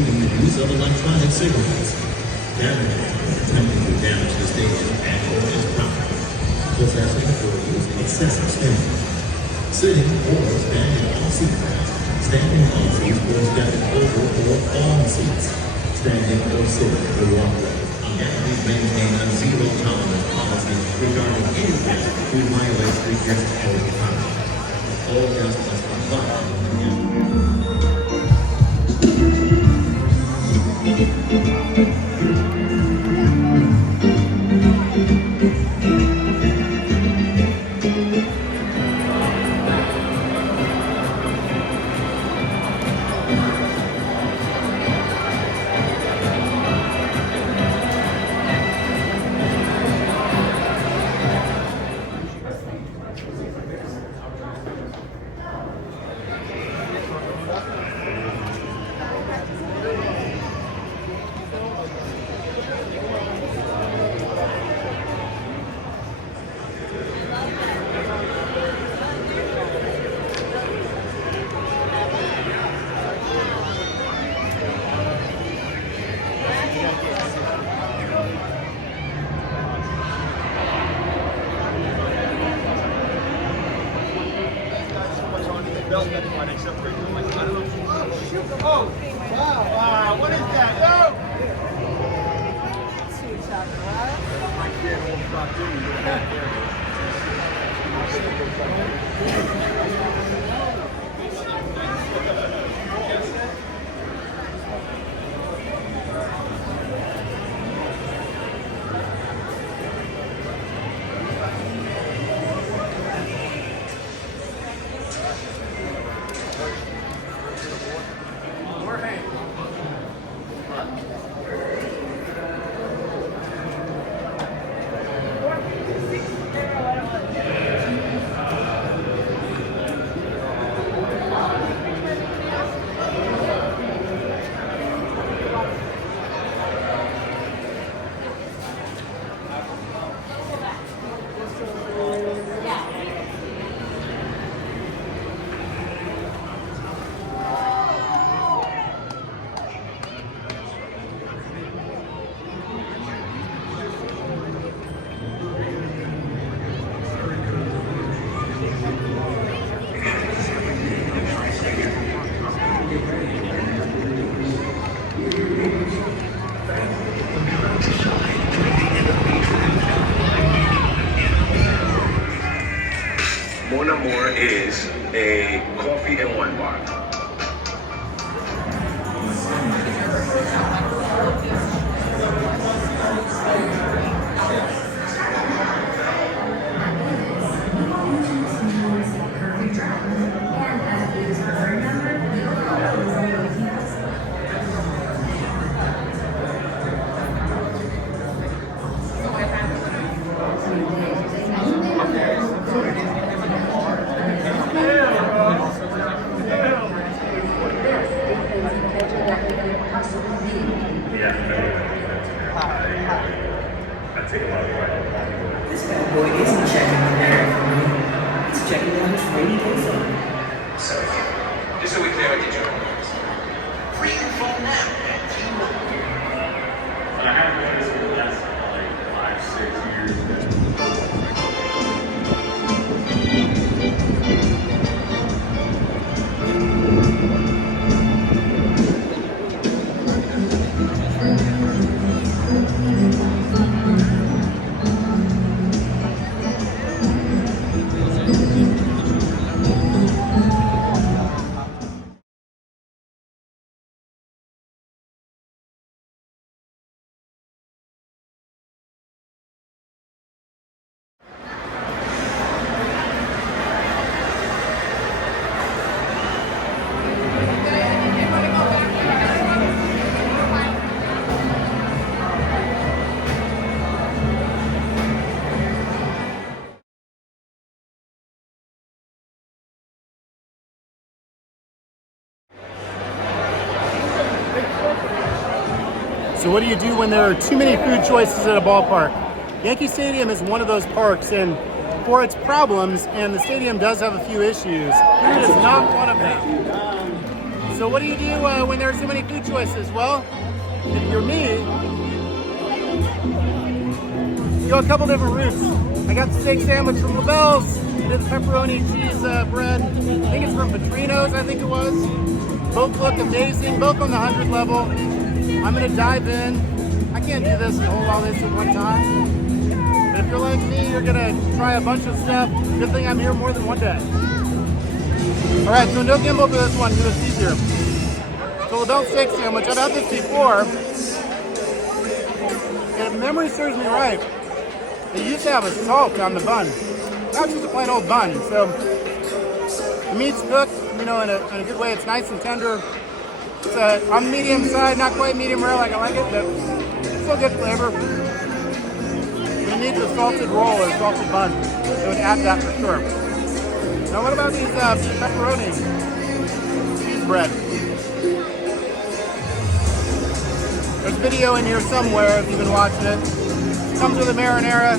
including the use of electronic cigarettes. Attempting to damage the stadium and or its property. Possessing or using excessive spending. Sitting or standing on seats. Standing on seats or stepping over or on seats. Standing or sitting in the walkway. Yankees maintain a zero-tolerance policy regarding any guest who violates the guest code of conduct. All guests must comply with the Oh, wow, what is that? No! I can't stop doing More is a coffee and wine bar. This bad boy isn't checking the bag for me. He's checking out his rainy day fund. So, just so we clear, I did your homework. Free and phone now. I haven't been to this for the last like 5-6 years. So what do you do when there are too many food choices at a ballpark? Yankee Stadium is one of those parks, and for its problems, and the stadium does have a few issues, food is not one of them. So what do you do when there are so many food choices? Well, if you're me, you go a couple different routes. I got the steak sandwich from Lobells, did pepperoni cheese bread. I think it's from Petrino's, I think it was. Both look amazing, both on the 100 level. I'm gonna dive in. I can't do this and hold all this at one time. But if you're like me, you're gonna try a bunch of stuff. Good thing I'm here more than one day. All right, so no gimbal for this one, because it's easier. So Lobells steak sandwich, I've had this before. And if memory serves me right, they used to have a salt on the bun. Not just a plain old bun. So the meat's cooked, you know, in a good way. It's nice and tender. It's on the medium side, not quite medium rare like I like it, but still good flavor. You need the salted roll or salted bun. It would add that for sure. Now what about these pepperoni cheese bread? There's video in here somewhere if you've been watching it. Comes with a marinara.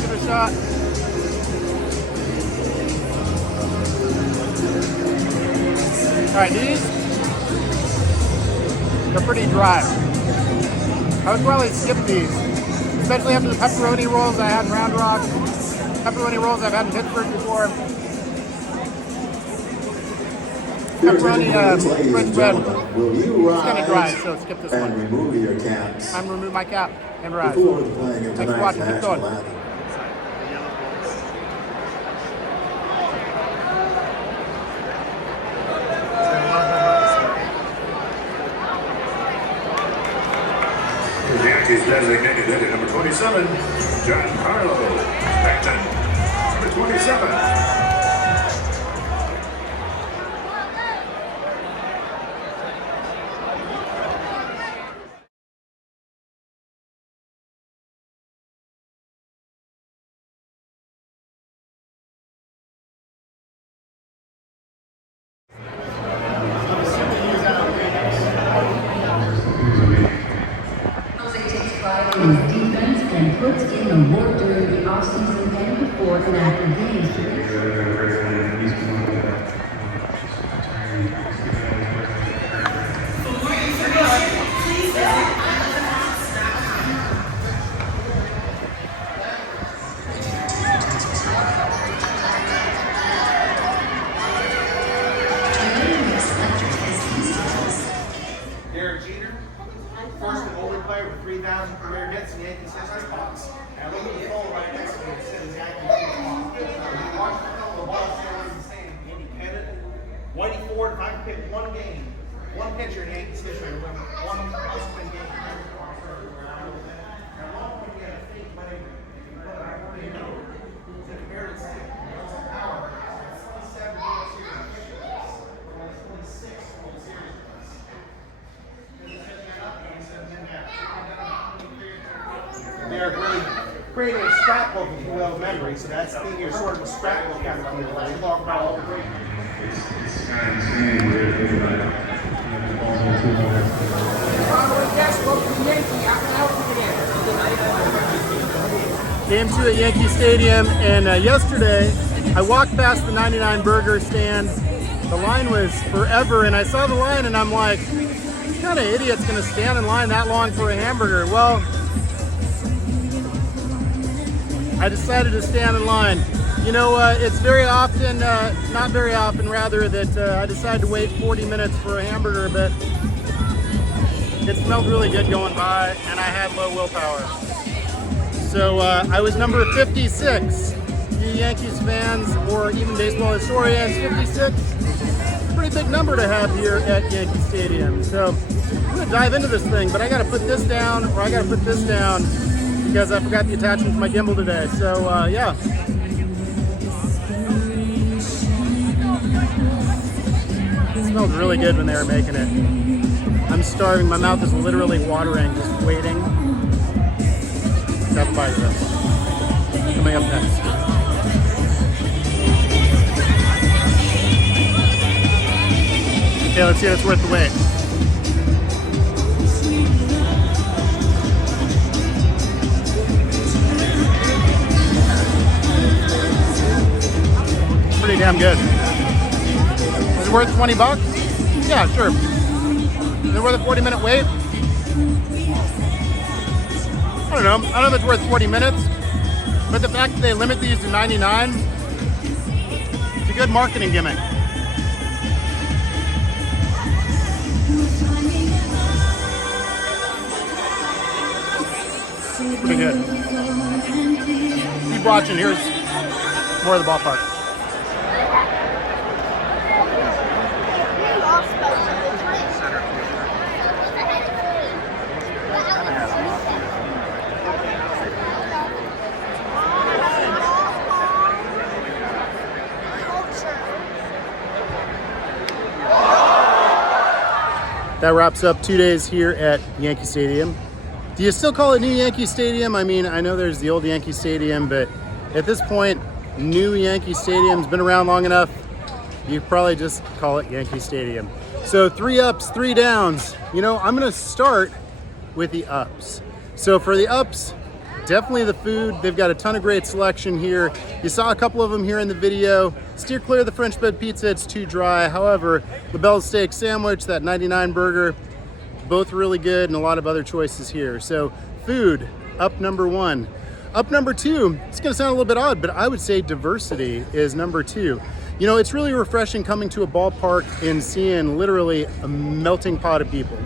Give it a shot. Alright, these are pretty dry. I would probably skip these, especially after the pepperoni rolls I had in Round Rock. Pepperoni rolls I've had in Pittsburgh before. Pepperoni French bread. Will you It's kind of dry, so skip this and one. remove your caps I'm going to remove my cap and rise. before playing in Thanks for tonight's watching. Keep national going. anthem? The Yankees designated hitter number 27, Giancarlo Stanton. Number 27. Jose takes pride in his defense and puts in the work during the offseason and before and after games. Derek Jeter, first and only player with 3,000 career hits in Yankees history. Now look at the phone right next to me. It says Yankee Stadium. Watch the ball still in the same. Independent. Whitey Ford, if I could pick one game, one pitcher in Yankees history to win one must-win game. They're really creating a scrapbook, if you will, of memory. So that's being your sort of a scrapbook kind of deal. They talk about all the great. Game 2 at Yankee Stadium, and yesterday I walked past the 99 burger stand. The line was forever, and I saw the line and I'm like, what kind of idiot's gonna stand in line that long for a hamburger? Well, I decided to stand in line. You know, it's very often, not very often rather, that I decide to wait 40 minutes for a hamburger, but it smelled really good going by and I had low willpower. So I was number 56. You Yankees fans or even baseball historians, 56, pretty big number to have here at Yankee Stadium. So I'm gonna dive into this thing, but I gotta put this down or I gotta put this down because I forgot the attachment to my gimbal today. So yeah. It smelled really good when they were making it. I'm starving, my mouth is literally watering, just waiting. Have a bite of this. Coming up next. Okay, let's see if it's worth the wait. Pretty damn good. Is it worth 20 bucks? Yeah, sure. Is it worth a 40-minute wait? I don't know. I don't know if it's worth 40 minutes, but the fact that they limit these to 99, it's a good marketing gimmick. Pretty good. Keep watching. Here's more of the ballpark. That wraps up 2 days here at Yankee Stadium. Do you still call it New Yankee Stadium? I mean, I know there's the old Yankee Stadium, but at this point, New Yankee Stadium's been around long enough. You probably just call it Yankee Stadium. So 3 ups, 3 downs. You know, I'm gonna start with the ups. So for the ups, definitely the food. They've got a ton of great selection here. You saw a couple of them here in the video. Steer clear of the French bread pizza, it's too dry. However, Lobells steak sandwich, that 99 burger, both really good, and a lot of other choices here. So food, up number 1. Up number 2, it's gonna sound a little bit odd, but I would say diversity is number 2. You know, it's really refreshing coming to a ballpark and seeing literally a melting pot of people.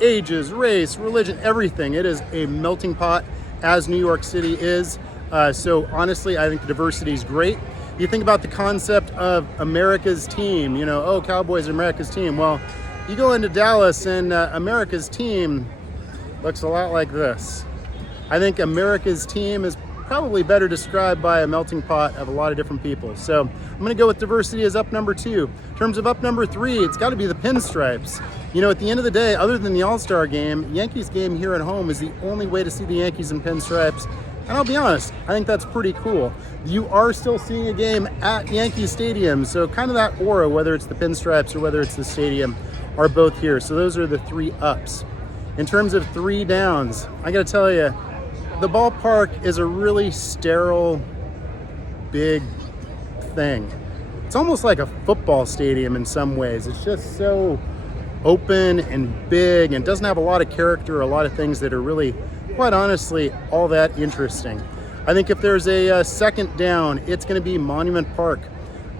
Ages, race, religion, everything. It is a melting pot, as New York City is. So honestly, I think the diversity is great. You think about the concept of America's team, you know, oh, Cowboys are America's team. Well, you go into Dallas and America's team looks a lot like this. I think America's team is probably better described by a melting pot of a lot of different people. So I'm gonna go with diversity as up number 2. In terms of up number 3, it's gotta be the pinstripes. You know, at the end of the day, other than the All-Star game, Yankees game here at home is the only way to see the Yankees in pinstripes. And I'll be honest, I think that's pretty cool. You are still seeing a game at Yankee Stadium, so kind of that aura, whether it's the pinstripes or whether it's the stadium, are both here. So those are the 3 ups. In terms of 3 downs, I gotta tell you, the ballpark is a really sterile, big thing. It's almost like a football stadium in some ways. It's just so open and big and doesn't have a lot of character, a lot of things that are really, quite honestly, all that interesting. I think if there's a second down, it's gonna be Monument Park.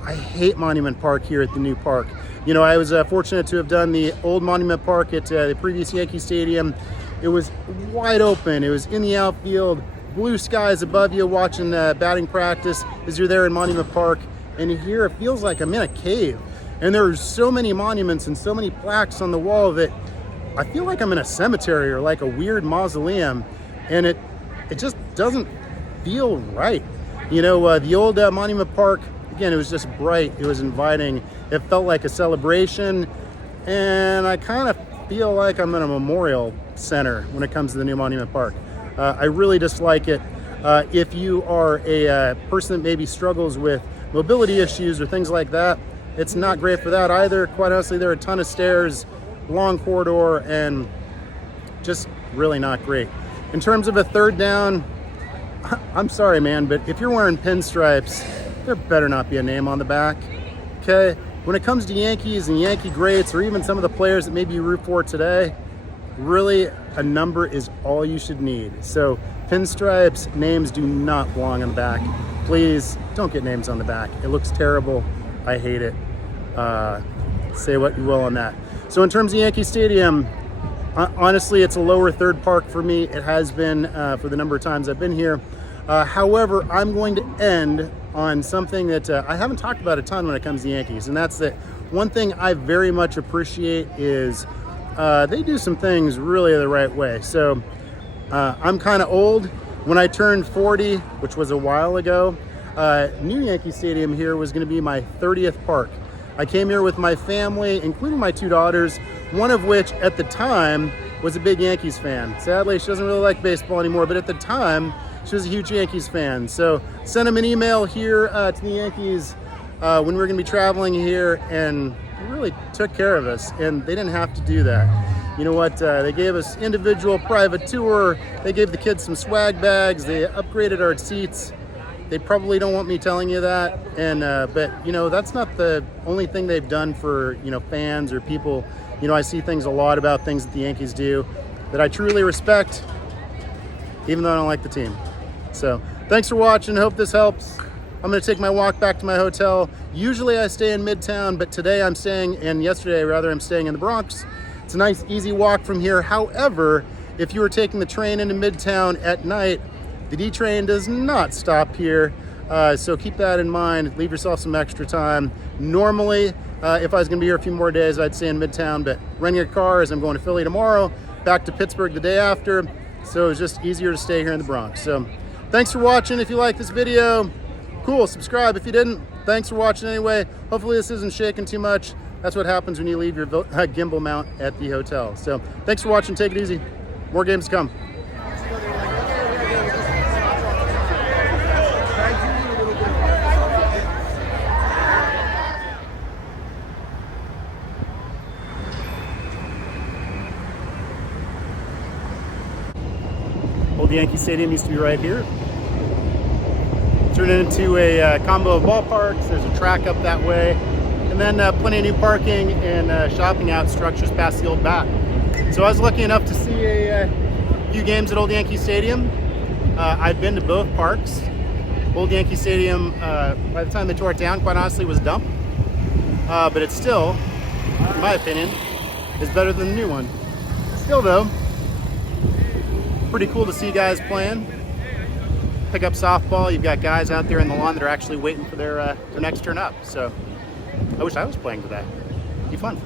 I hate Monument Park here at the new park. You know, I was fortunate to have done the old Monument Park at the previous Yankee Stadium. It was wide open. It was in the outfield, blue skies above you, watching batting practice as you're there in Monument Park. And here it feels like I'm in a cave. And there are so many monuments and so many plaques on the wall that I feel like I'm in a cemetery or like a weird mausoleum. And it just doesn't feel right. You know, the old Monument Park, again, it was just bright. It was inviting. It felt like a celebration. And I kind of feel like I'm in a memorial center when it comes to the new Monument Park. I really dislike it. If you are a person that maybe struggles with mobility issues or things like that, it's not great for that either. Quite honestly, there are a ton of stairs, long corridor, and just really not great. In terms of a third down, I'm sorry, man, but if you're wearing pinstripes, there better not be a name on the back, okay? When it comes to Yankees and Yankee greats, or even some of the players that maybe you root for today, really a number is all you should need. So pinstripes, names do not belong on the back. Please don't get names on the back. It looks terrible. I hate it. Say what you will on that. So in terms of Yankee Stadium, honestly, it's a lower third park for me. It has been for the number of times I've been here. However, I'm going to end on something that I haven't talked about a ton when it comes to Yankees, and that's that one thing I very much appreciate is they do some things really the right way. So I'm kind of old. When I turned 40, which was a while ago, New Yankee Stadium here was going to be my 30th park. I came here with my family, including my 2 daughters, one of which at the time was a big Yankees fan. Sadly, she doesn't really like baseball anymore, but at the time, she was a huge Yankees fan. So sent them an email here to the Yankees when we were going to be traveling here, and really took care of us, and they didn't have to do that. You know what? They gave us individual private tour. They gave the kids some swag bags. They upgraded our seats. They probably don't want me telling you that, and but you know, that's not the only thing they've done for, you know, fans or people. You know, I see things a lot about things that the Yankees do that I truly respect, even though I don't like the team. So thanks for watching. Hope this helps. I'm gonna take my walk back to my hotel. Usually I stay in Midtown, but today I'm staying, and yesterday rather, I'm staying in the Bronx. It's a nice easy walk from here. However, if you were taking the train into Midtown at night, the D train does not stop here. So keep that in mind. Leave yourself some extra time. Normally, if I was gonna be here a few more days, I'd stay in Midtown, but renting a car as I'm going to Philly tomorrow, back to Pittsburgh the day after. So it's just easier to stay here in the Bronx. So thanks for watching. If you like this video, cool, subscribe. If you didn't, thanks for watching anyway. Hopefully this isn't shaking too much. That's what happens when you leave your gimbal mount at the hotel. So thanks for watching. Take it easy. More games to come. Old Yankee Stadium used to be right here. Turned it into a combo of ballparks. There's a track up that way. And then plenty of new parking and shopping out structures past the old bat. So I was lucky enough to see a few games at Old Yankee Stadium. I've been to both parks. Old Yankee Stadium, by the time they tore it down, quite honestly, was a dump. But it's still, in my opinion, is better than the new one. Still though, pretty cool to see guys playing. Pick up softball. You've got guys out there in the lawn that are actually waiting for their next turn up. So I wish I was playing today. It'd be fun.